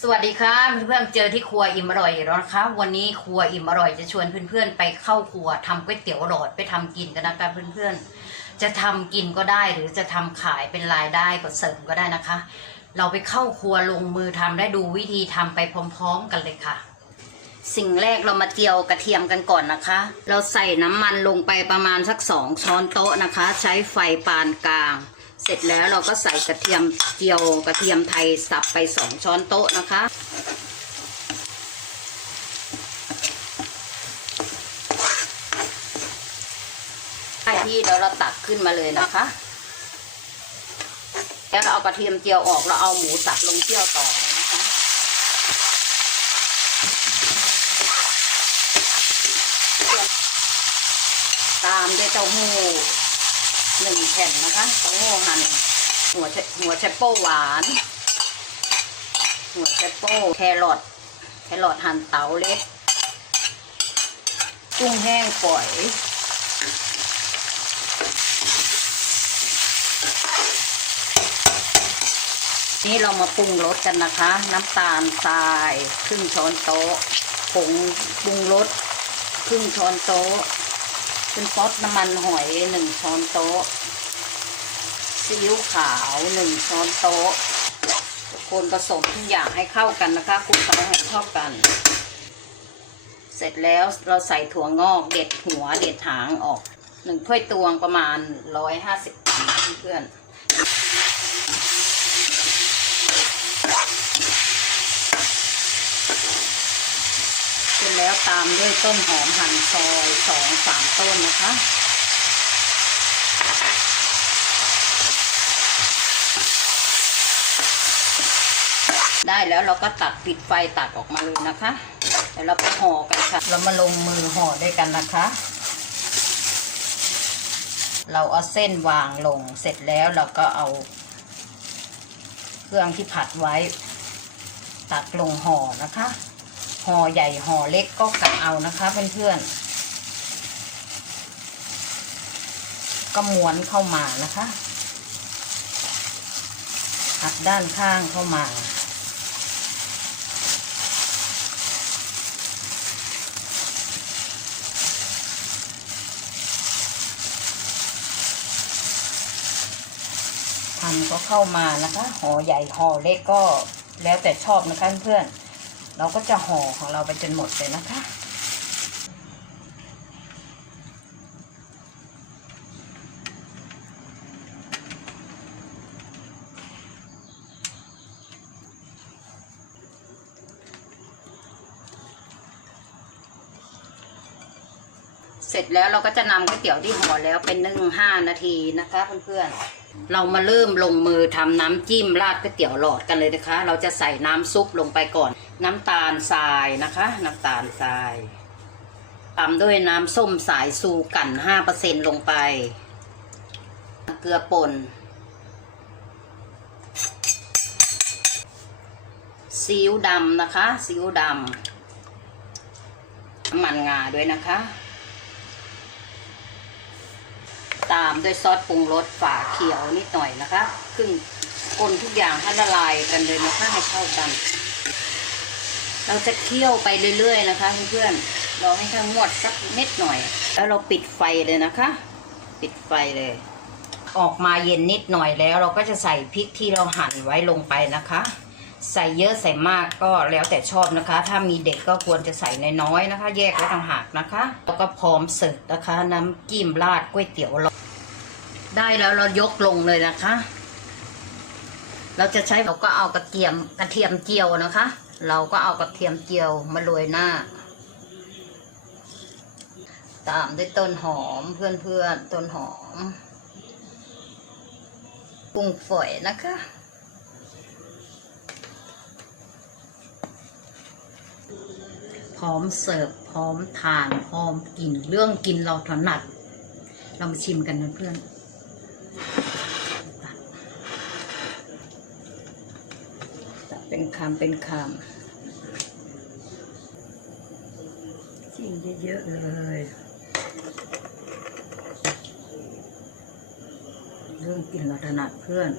สวัสดีค่ะเพื่อนๆเจอที่ครัวอิ่มอร่อยแล้วนะคะ วันนี้ครัวอิ่มอร่อยจะชวนเพื่อนๆไปเข้าครัวทำก๋วยเตี๋ยวหลอดไปทำกินกันนะคะเพื่อนๆ จะทำกินก็ได้หรือจะทำขายเป็นรายได้ก็เสริมก็ได้นะคะ เราไปเข้าครัวลงมือทำได้ดูวิธีทำไปพร้อม ๆ กันเลยค่ะ สิ่งแรกเรามาเจียวกระเทียมกันก่อนนะคะ เราใส่น้ำมันลงไปประมาณสักสองช้อนโต๊ะนะคะ ใช้ไฟปานกลาง เสร็จแล้วเราก็ใส่กระเทียมเจียวกระเทียมไทยสับไปสองช้อนโต๊ะนะคะไอ้ที่เราเราตักขึ้นมาเลยนะคะ แล้วเราเอากระเทียมเจียวออกเราเอาหมูสับลงเที่ยวต่อเลยนะคะตามด้วยเต้าหู้ หนึ่งแผ่นนะคะเต้าหู้หั่นหัวเชหัวแชปโป้หวาน หัวแชปโป้แครอทแครอทหั่นเต๋าเล็ก กุ้งแห้งฝอยนี่เรามาปรุงรสกันนะคะ น้ำตาลทรายครึ่งช้อนโต๊ะผงปรุงรสครึ่งช้อนโต๊ะ เป็นซอสน้ำมันหอยหนึ่งช้อนโต๊ะซีอิ๊วขาวหนึ่งช้อนโต๊ะคนผสมทุกอย่างให้เข้ากันนะคะคลุกเคล้าให้เข้ากัน เสร็จแล้วเราใส่ถั่วงอกเด็ดหัวเด็ดหางออกหนึ่งถ้วยตวงประมาณร้อยห้าสิบกรัมเพื่อนเสร็ จแล้วตามด้วยต้นหอมหั่นซอยสองสามต้นนะคะ ได้แล้วเราก็ตัดปิดไฟตัดออกมาเลยนะคะเดี๋ยวเราไปห่อกันค่ะ เรามาลงมือห่อด้วยกันนะคะ เราเอาเส้นวางลงเสร็จแล้วเราก็เอา เครื่องที่ผัดไว้ ตักลงห่อนะคะ ห่อใหญ่ห่อเล็กก็กะเอานะคะเพื่อนๆก็ม้วนเข้ามานะคะหัดด้านข้างเข้ามาพันก็เข้ามานะคะห่อใหญ่ห่อเล็กก็แล้วแต่ชอบนะคะเพื่อนๆ เราก็จะห่อของเราไปจนหมดเลยนะคะ เสร็จแล้วเราก็จะนำก๋วยเตี๋ยวที่ห่อแล้วเป็นนึ่งห้านาทีนะคะเพื่อนๆ เรามาเริ่มลงมือทำน้ำจิ้มราดก๋วยเตี๋ยวหลอดกันเลยนะคะ เราจะใส่น้ำซุปลงไปก่อน น้ำตาลทรายนะคะ น้ำตาลทรายตามด้วยน้ำส้มสายสูกันห้าเปอร์เซ็นลงไป เกลือป่นซีอิ๊วดำนะคะซีอิ๊วดำน้ำมันงาด้วยนะคะ ตามด้วยซอสปรุงรสฝาเขียวนิดหน่อยนะคะครึ่งคนทุกอย่างให้ละลายกันเลยนะคะให้เข้ากัน เราจะเคี่ยวไปเรื่อยๆนะคะเพื่อนๆเราให้ทั้งหมดสักนิดหน่อย แล้วเราปิดไฟเลยนะคะ ปิดไฟเลย ออกมาเย็นนิดหน่อยแล้ว เราก็จะใส่พริกที่เราหั่นไว้ลงไปนะคะ ใส่เยอะใส่มากก็แล้วแต่ชอบนะคะ ถ้ามีเด็กก็ควรจะใส่น้อยๆนะคะ แยกไว้ต่างหากนะคะ แล้วก็พร้อมเสิร์ฟนะคะ น้ำจิ้มราดก๋วยเตี๋ยวรา ได้แล้วเรายกลงเลยนะคะ เราจะใช้เราก็เอากระเทียมกระเทียมเจียวนะคะ เราก็เอากระเทียมเจียวมาโรยหน้า ตามด้วยต้นหอมเพื่อนๆต้นหอมกุ้งฝอยนะคะ พร้อมเสิร์ฟพร้อมทานพร้อมกินเรื่องกินเราถนัด เรามาชิมกันนะเพื่อนตัดตัด เป็นคำเป็นคำชิมเยอะๆเลยเรื่องกินเราถนัดเพื่อน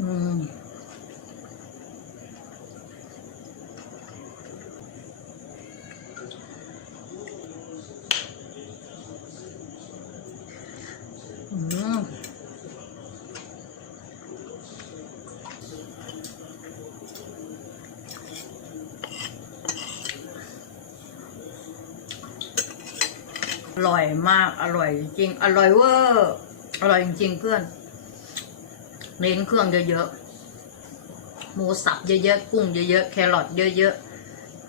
อืม อ ร่อยมาก อร่อยจริง อร่อยเวอร์อร่อยจริง ๆ เพื่อน เน้นเครื่องเยอะๆ หมูสับเยอะๆ กุ้งเยอะๆ แครอทเยอะ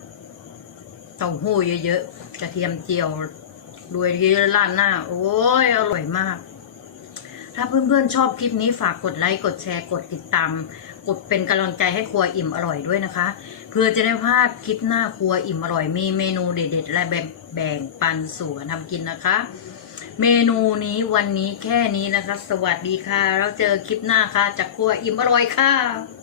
ๆ เต้าหู้เยอะๆ กระเทียมเจียวด้วยเยอะๆราดหน้า โอ้ย อร่อยมาก ถ้าเพื่อนๆ ชอบคลิปนี้ฝากกดไลค์ กดแชร์ กดติดตาม กดเป็นกำลังใจให้ครัวอิ่มอร่อยด้วยนะคะ เพื่อจะได้พลาดคลิปหน้าครัวอิ่มอร่อยมีเมนูเด็ดๆและแบ่งปันสู่วนทำกินนะคะ เมนูนี้วันนี้แค่นี้นะคะ สวัสดีค่ะ แล้วเจอคลิปหน้าค่ะจากครัวอิ่มอร่อยค่ะ